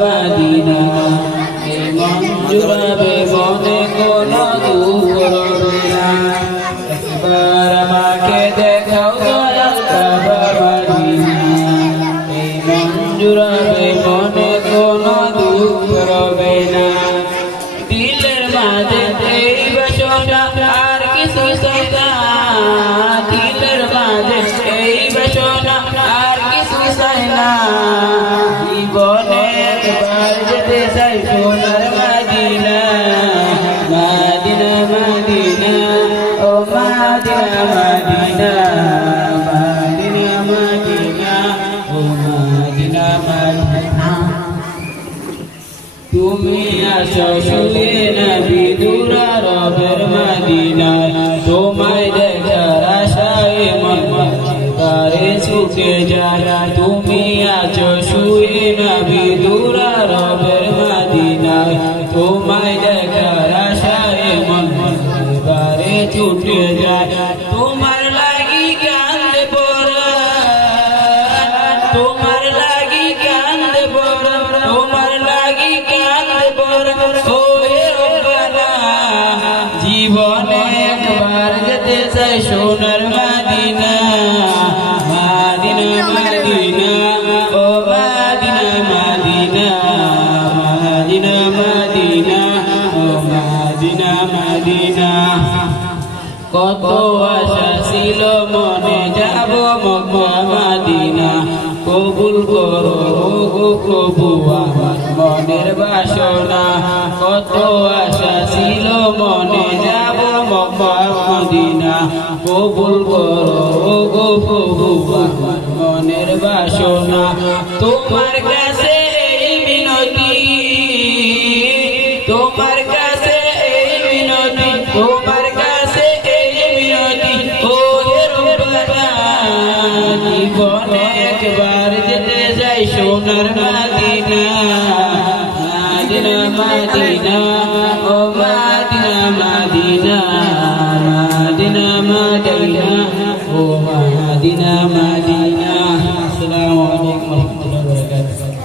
Medina এই মন জুড়াবে মনে কোনো দুঃখ রবে না একবার আমাকে দেখাও দয়াল কাবা মদিনা এই মন জুড়াবে মনে কোনো দুঃখ রবে না দিলের মাঝে এই বাসনা আর কিছু চাই না দিলের মাঝে এই বাসনা আর কিছু চাই না জীবনে একবার যেতে চাই সোনার Medina Medina Medina oh Medina Medina Medina Medina oh Medina Medina তুমি আসো শুয়ে নবী দুরা রবের মদিনায় তোমায় দেখার আশায় মন তারে ছুটে যায় তুমি আছো শুয়ে নবী দুরা রবের মদিনায় তোমায় দেখার আশায় মন তারে ছুটে যায় তোমার লাগি কান্দে পরাণ তোমার লাগি কান্দে পরাণ তোমার লাগি কান্দে পরাণ ওহে রব্বানা জীবনে একবার যেতে চাই সোনার Medina Medina Medina oh Medina Medina Medina Medina oh Medina Medina কত আশা ছিল মনে যাব মক্কা মদিনা কবুল করো গো প্রভু আমার মনের বাসনা কত আশা ছিল মনে যাব মক্কা মদিনা কবুল করো গো প্রভু আমার মনের বাসনা তোমার কাছে এই বিনতি তোমার কাছে এই বিনতি তোমার কাছে এই বিনতি ও রব্বানা জীবনে একবার যেতে যাই সোনার মদিনা মদিনা মদিনা